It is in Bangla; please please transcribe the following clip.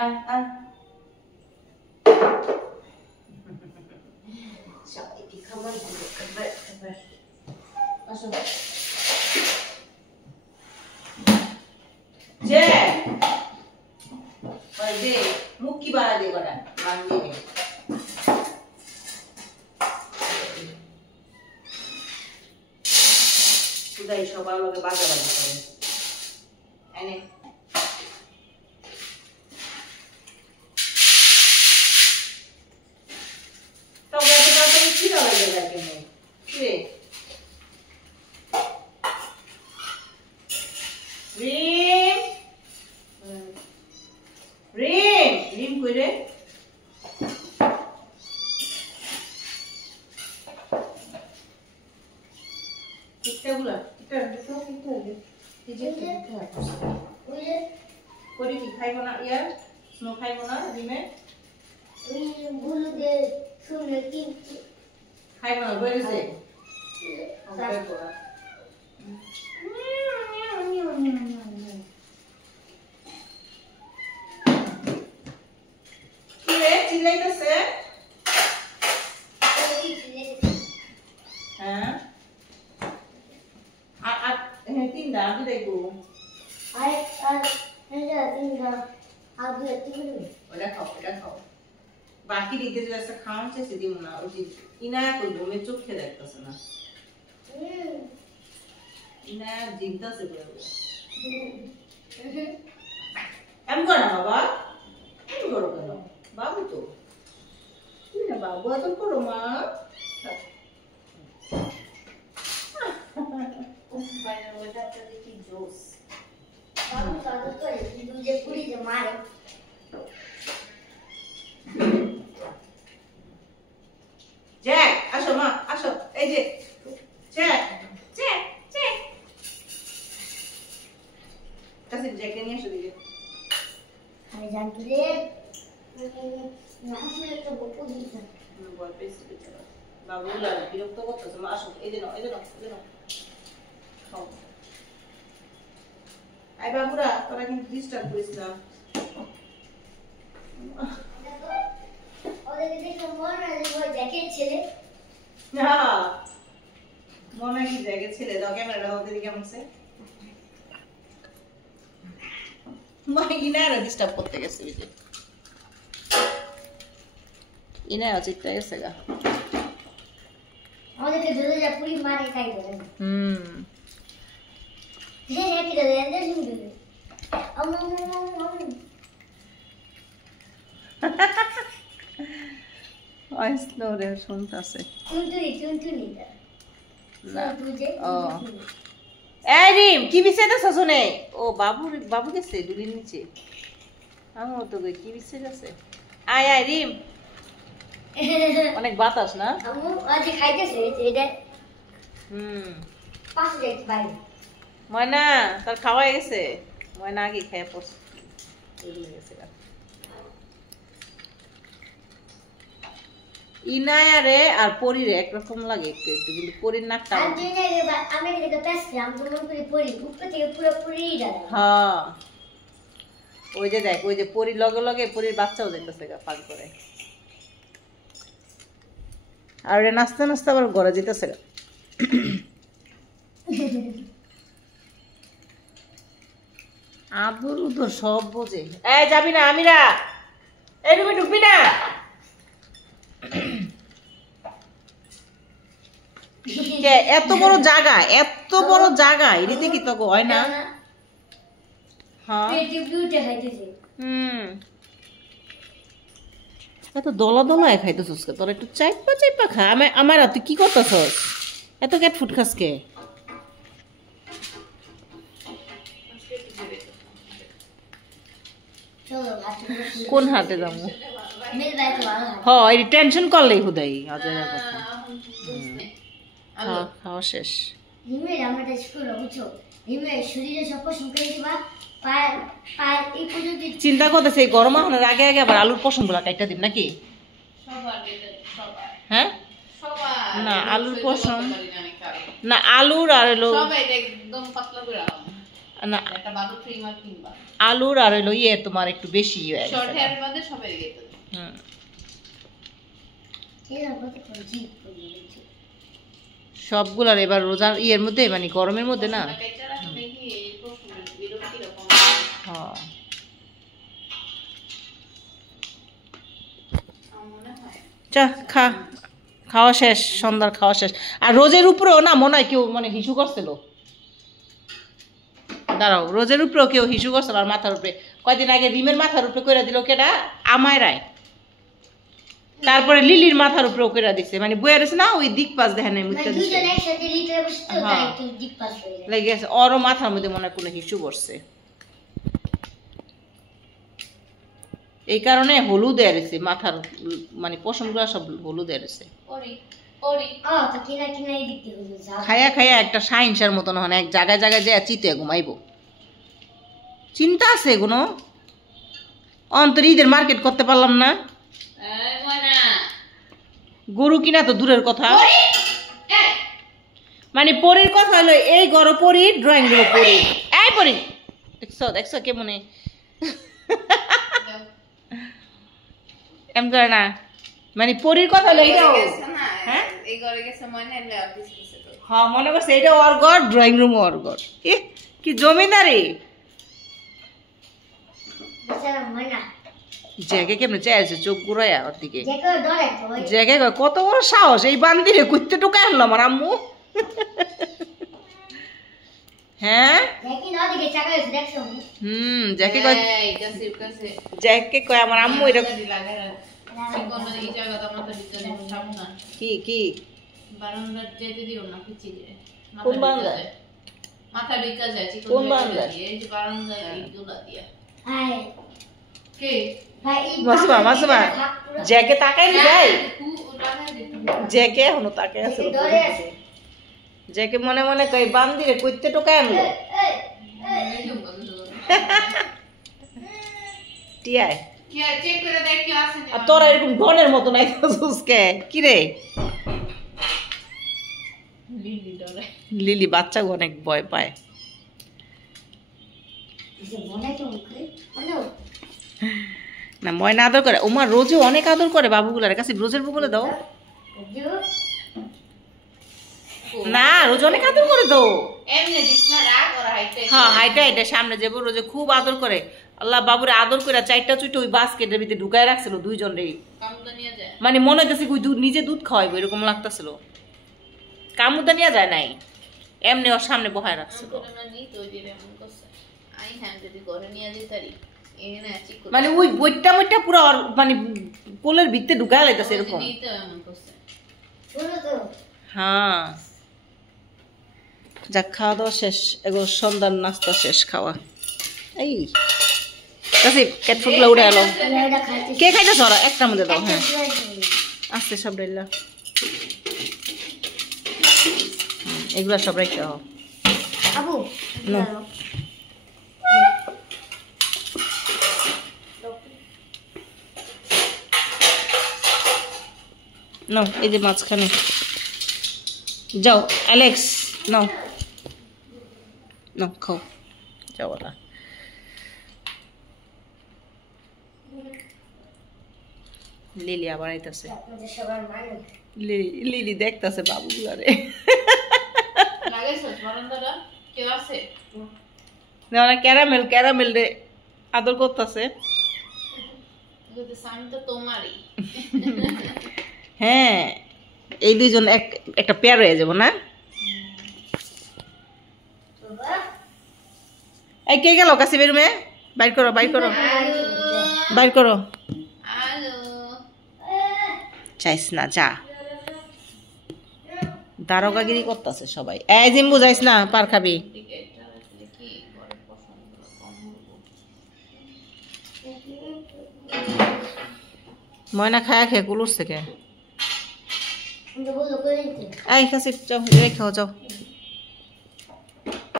আয় আয় সবাইকে খাবার দিব এবার আসো যে ওই যে মুখ কি বাড়া দিয়ে করা মানবে সুদাই সবার লগে বাজাবাজি করে এনে তবে এত তাড়াতাড়ি খিদা হয়ে যায় কেন রে রিম রিম রিম কই রে ঠিকঠাকগুলা করি কি খাইব না ইয়ার স্নো খাইব না রিমে খাইব না বলেছে কি রে চিল্লাইতেছে হ্যাঁ আর তিনটা আমি দেখবো ওটা খাও বাকি দিতে যে একটা খাওয়ান চাইছে দিব না ওই যে ইনায়া করবো মেয়ে চোখে দেখতেছে না ইনায়া জিগতাছে বলবো এমন করো না বাবা এমন করো কেন বাবু তো তুমি না বাবু এত করো মা বাইরের ওয়েদারটা দেখি জোস বাবু তাদের তো দুধে পুরি যে মারে জ্যাক আসো মা আসো এই যে জ্যাক জ্যাক জ্যাক কাছে জ্যাকে নিয়ে আসো দিকে আমি জানতে রে না আসলে তো বকো দিতে বল পেছে চলো বাবু লাগে বিরক্ত করতেছে মা আসো এই যে নাও এই যে নাও এই যে নাও খাও আই বাবুরা তোরা কিন্তু ডিস্টার্ব করিস না ওদের দেখে মনে হয় ওই জ্যাকেট ছেলে না মনে কি জ্যাকেট ছেলে দাও ক্যামেরাটা ওদের দিকে আমছে মা ইনারা ডিস্টার্ব করতে গেছে ওই যে ইনারা চিত্তা গেছে গা আমাদেরকে ধরে যা পুরি মারে খাই দেন হ্যাঁ কি দেন দেন শুনবে ওই স্লোরে শুনতাছে টুনটুনি না ও এই রিম কি বিছাইতাছ শুনে ও বাবু গেছে দুলির নিচে আমার তো কি বিছাইতাছে আয় আয় রিম অনেক বাতাস না আমু আজ খাইতেছে এটা পাশে যাইতে পারি ময়না তার খাওয়া গেছে ময়না আগে খেয়ে পড়ছে গেছে ইনায়া রে আর পরিরে একরকম লাগে একটু একটু কিন্তু পরির নাকটা আমি এদিকে পেছলাম তো মন করে পরি উপর থেকে পুরো পুরি দাঁড়ায় হ্যাঁ ওই যে দেখ ওই যে পরি লগে লগে পরির বাচ্চাও যাইতেছে পান করে আর রে নাচতে নাচতে আবার ঘরে যেতেছে আদর উদর সব বোঝে এই যাবি না আমিরা এই রুমে ঢুকবি না এত বড় জায়গা এদিকে কি তো হয় না হ্যাঁ এত দলা দলায় খাইতেছস কে তোর একটু চাইপা খা আমার তুই কি করতেছস এত ক্যাট ফুড খাস কে কোন হাটে যাবো হ্যাঁ এই টেনশন করলেই হুদাই আজের কথা খাওয়া শেষ চিন্তা করতেছে গরম আনার আগে আগে আবার আলুর পশম গুলা কাইটা দিব নাকি হ্যাঁ না আলুর পশম না আলুর আর না একটা বাবু ট্রিমার কিনবা আলুর আর হলো ইয়ে তোমার একটু বেশি হয়ে গেছে শর্ট হেয়ার বাদে সবাই গেছে সবগুলার এবার রোজার ইয়ের মধ্যে মানে গরমের মধ্যে না হ্যাঁ চা খাওয়া শেষ সন্ধ্যার খাওয়া শেষ আর রোজের উপরেও না মনে হয় কেউ মানে হিসু করছিল দাঁড়াও রোজের উপরেও কেউ হিসু করছিল আর মাথার উপরে কয়দিন আগে রিমের মাথার উপরে করে দিল কেটা আমায় রায় তারপরে লিলির মাথার উপরে করে দিছে মানে বইয়া রয়েছে না ওই দিক পাশ দেখেন লেগে গেছে ওরও মাথার মধ্যে মনে হয় কোনো হিসু করছে এই কারণে হলুদ এসেছে মাথার মানে পশমগুলো সব হলুদ এসেছে খায়া খায়া একটা সাইন্সের মতন হয় এক জায়গায় জায়গায় যে চিতে ঘুমাইবো চিন্তা আছে এগুলো অন্তর ঈদের মার্কেট করতে পারলাম না গরু কিনা তো দূরের কথা মানে পরীর কথা হলো এই গরো পরি ড্রয়িং রুমে পরি এই পরি দেখছো কেমনে এম করে না মানে পরীর কথা হলো এইটাও হ্যাঁ হ্যাঁ মনে করছে এটা ওর ঘর ড্রয়িং রুম ওর ঘর কি জমিদারি জ্যাকে কেমনে চাইছে চোখ ঘুরাইয়া ওর দিকে জ্যাকে কত বড় সাহস এই বান্দিরে কুত্তে টোকায় আনলো আমার আম্মু হ্যাঁ জ্যাকে কয় আমার আম্মু এটা কি কি কোন বারান্দা মাথা ঢুকা যায় কোন বারান্দা এই যে বারান্দা এইগুলা দিয়া কে মাসুমা মাসুমা জ্যাকে তাকায় নি যাই জ্যাকে এখনো তাকায় আছে জ্যাকে মনে মনে কই বান্দিরে কইতে টোকায় আনলো টিয়াই চেক করে দেখ কি আছে আর তোরা এরকম গনের মতো নাই সুসকে কি রে লিলি বাচ্চা অনেক ভয় পায় না ময়না আদর করে ওমা রোজে অনেক আদর করে বাবুগুলার কাছে রোজের বগুলে দাও না রোজ অনেক আদর করে দাও হ্যাঁ হাইটা এটা সামনে যাবো রোজে খুব আদর করে আল্লাহ বাবুরে আদর করে চারটা চুইটা ওই বাস্কেটের ভিতরে ঢুকায় রাখছিল দুইজন রে মানে মনে হইতেছে নিজে দুধ খাওয়াইবো এরকম লাগতেছিল কামুদা নিয়ে যায় নাই এমনি ওর সামনে বহায় রাখছিল মানে ওই বইটা মইটা পুরো মানে কোলের ভিতরে ঢুকায় লাইতেছে এরকম হ্যাঁ যাক খাওয়া দাওয়া শেষ এগো সন্ধ্যার নাস্তা শেষ খাওয়া এই কাছে ক্যাটফুটগুলো উঠে এলো কে খাইতেছ ওরা একটার মধ্যে দাও হ্যাঁ আস্তে সব ডাইলা এগুলা সব রেখে দাও আবু নাও এই যে মাঝখানে যাও অ্যালেক্স নাও নাও খাও যাও ওরা লিলি আবার আইতাছে লিলি দেখতাছে বাবুগুলারে ক্যারামেল ক্যারামেল রে আদর করতেছে হ্যাঁ এই দুইজন একটা পেয়ার হয়ে যাবো না এই কে গেল কাছে বেরুমে বাইর করো বাইর করো বাইর করো চাইস না যা দারোগাগিরি করতেছে সবাই এই জিম্বু যাইস না পার খাবি ময়না খায়া খেয়ে কুলুর থেকে এই কাছে যাও রেখাও যাও